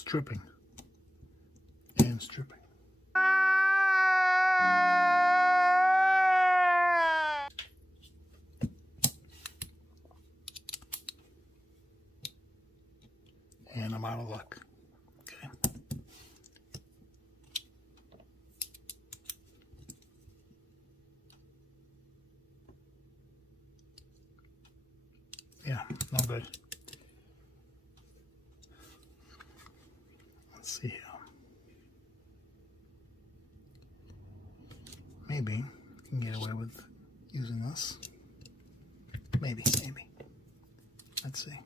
stripping and stripping. And I'm out of luck. Okay. Yeah, no good. Let's see here. Maybe you can get away with using this. Maybe. Let's see.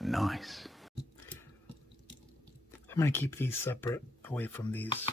Nice. I'm going to keep these separate away from these.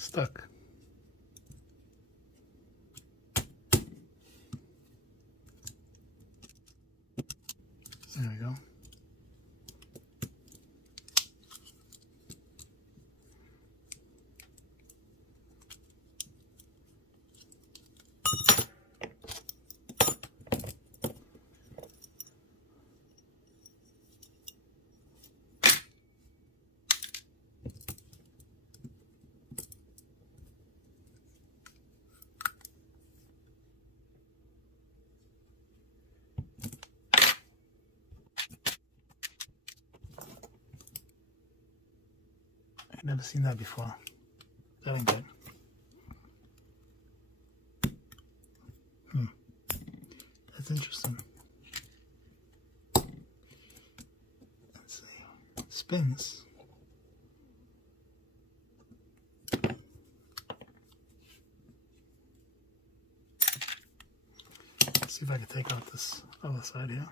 Stuck. There we go. I've never seen that before. That ain't good. That's interesting. Let's see. Spins. Let's see if I can take out this other side here.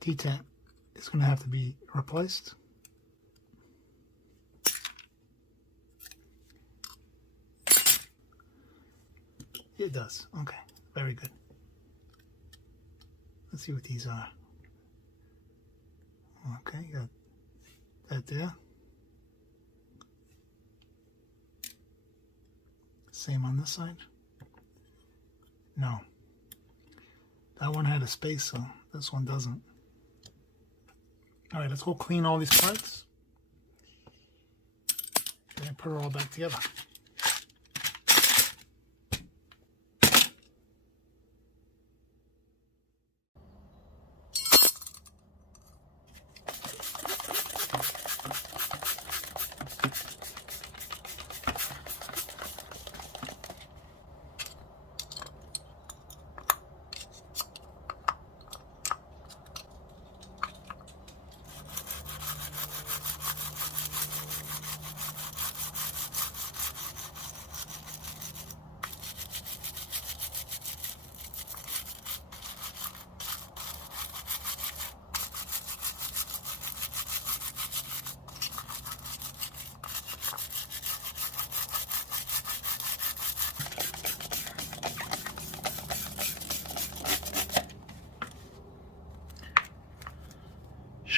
Detent is going to have to be replaced. It does. Okay, very good. Let's see what these are. Okay, got that there. Same on this side. No. That one had a spacer. This one doesn't. All right, let's go clean all these parts and put it all back together.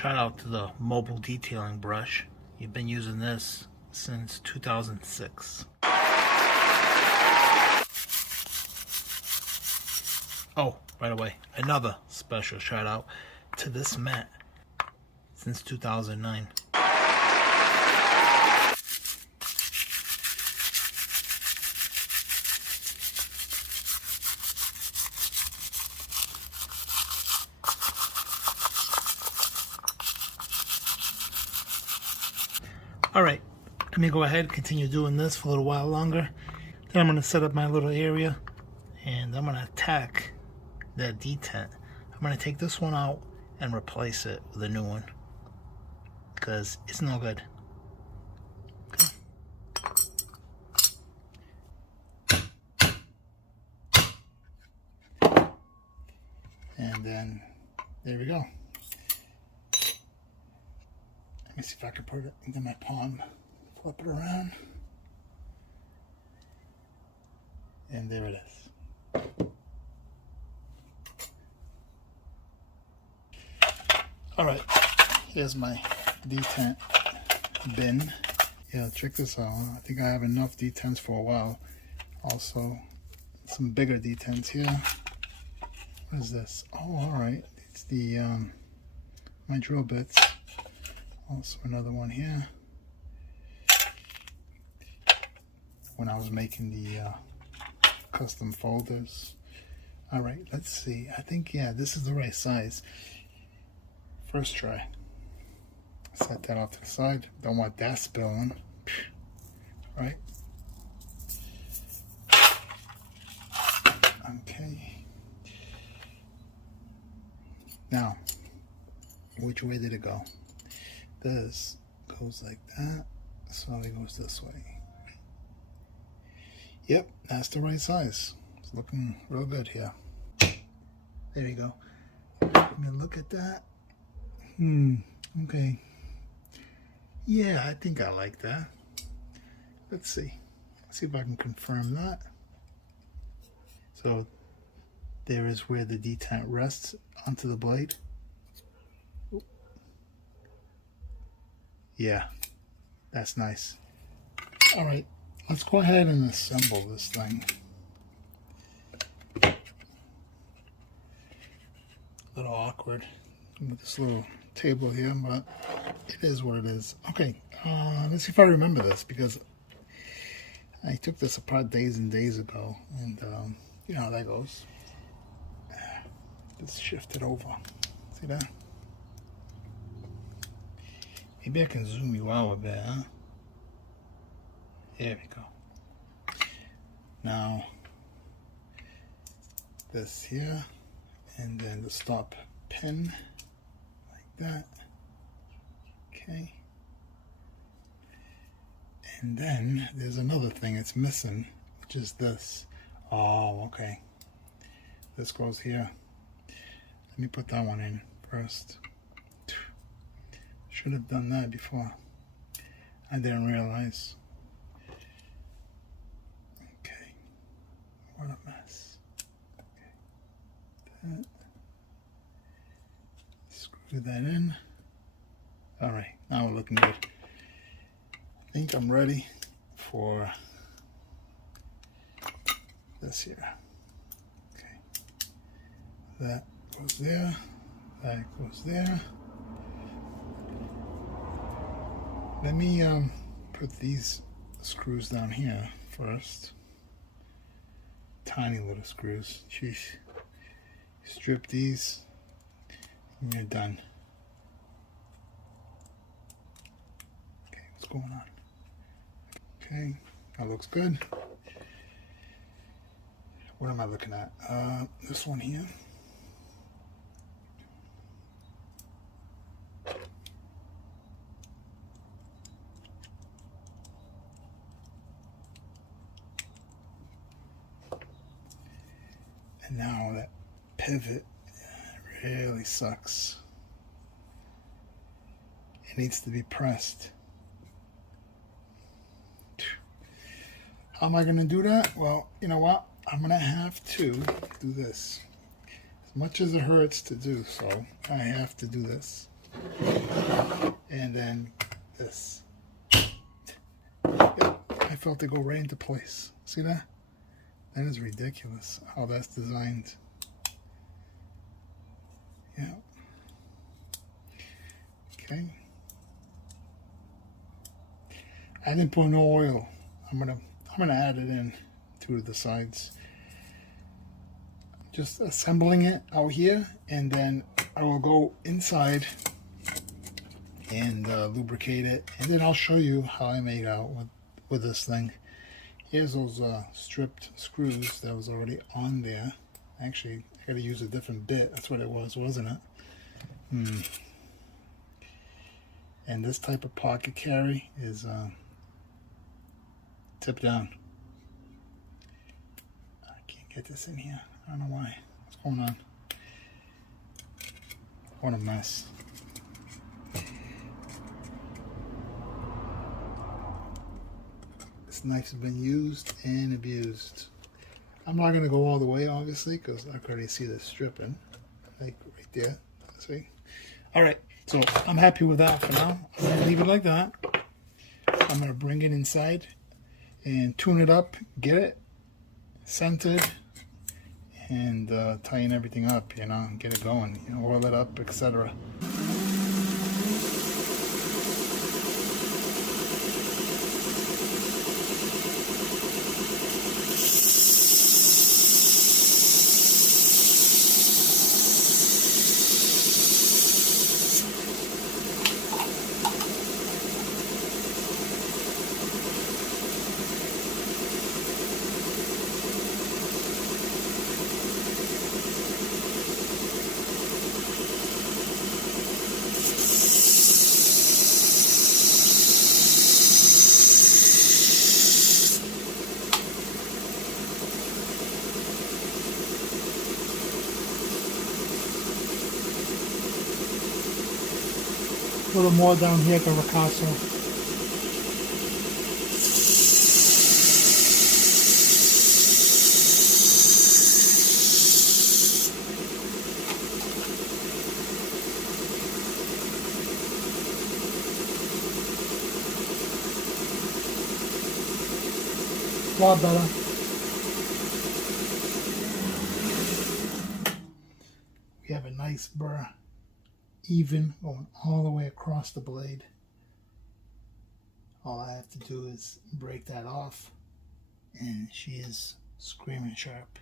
Shout out to the mobile detailing brush. You've been using this since 2006. Oh, by the way, another special shout out to this mat since 2009. Alright, let me go ahead and continue doing this for a little while longer. Then I'm going to set up my little area and I'm going to attack that detent. I'm going to take this one out and replace it with a new one because it's no good. Okay. And then there we go. Let me see if I can put it into my palm, flip it around, and there it is. Alright, here's my detent bin. Yeah, check this out. I think I have enough detents for a while. Also, some bigger detents here. What is this? Oh, alright. It's the my drill bits. Also another one here. When I was making the custom folders. Alright, let's see. I think, yeah, this is the right size. First try. Set that off to the side. Don't want that spilling. Right? Okay. Now, which way did it go? This goes like that, so it goes this way. Yep, that's the right size. It's looking real good here. There you go. Let me look at that. Okay. Yeah, I think I like that. Let's see. Let's see if I can confirm that. So there is where the detent rests onto the blade. Yeah, that's nice. All right, let's go ahead and assemble this thing. A little awkward with this little table here, but it is what it is. Okay, let's see if I remember this, because I took this apart days and days ago, and you know how that goes. Just shift it over. See that? Maybe I can zoom you out a bit, huh? There we go. Now, this here, and then the stop pin, like that. Okay. And then there's another thing it's missing, which is this. Oh, okay. This goes here. Let me put that one in first. Should have done that before. I didn't realize. Okay. What a mess. Okay. That. Screw that in. Alright, now we're looking good. I think I'm ready for this here. Okay. That goes there. That goes there. Let me put these screws down here first. Tiny little screws. Sheesh. Strip these and you're done. Okay, what's going on? Okay, that looks good. What am I looking at? This one here. And now that pivot really sucks. It needs to be pressed. How am I going to do that? Well, you know what? I'm going to have to do this. As much as it hurts to do so, I have to do this. And then this. Yep, I felt it go right into place. See that? That is ridiculous how that's designed. Yeah. Okay. I didn't put no oil. I'm gonna add it in to the sides. Just assembling it out here, and then I will go inside and lubricate it, and then I'll show you how I made out with this thing. Here's those stripped screws that was already on there. Actually, I gotta use a different bit. That's what it was, wasn't it? And this type of pocket carry is tip down. I can't get this in here. I don't know why. What's going on? What a mess. This knife's been used and abused. I'm not going to go all the way, obviously, because I can already see the stripping. Like right there. See? Alright, so I'm happy with that for now. I'm going to leave it like that. I'm going to bring it inside and tune it up, get it centered, and tighten everything up, you know, get it going, you know, oil it up, etc. A little more down here for ricasso. A lot better. We have a nice burr. Even going all the way across the blade. All I have to do is break that off, and she is screaming sharp.